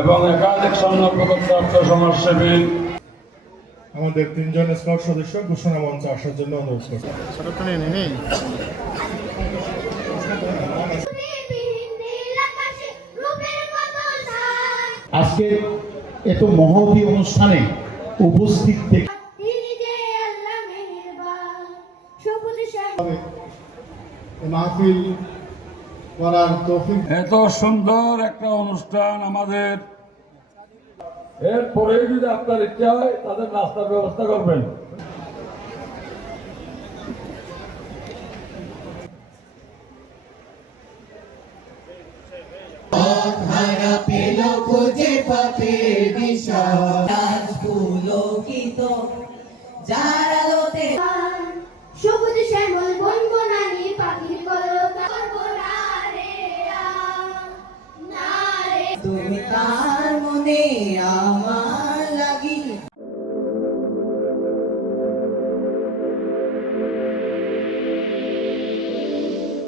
এবং একাধিক স্বর্ণ পদকপ্রাপ্ত সমাজসেবী আমাদের 3 জন স্কাউট সদস্য ঘোষণা মঞ্চে আসার জন্য অনুরোধ করছি। আজকে এত মহতী অনুষ্ঠানে উপস্থিত থেকে মাহফিল করার তৌফিক এত সুন্দর একটা অনুষ্ঠান আমাদের, এরপরে যদি আপনার ইচ্ছা হয় তাদের নাস্তার ব্যবস্থা করবেন। সবুজ শ্যামল বনবনানি পাখির কলরব তুমি তার মনে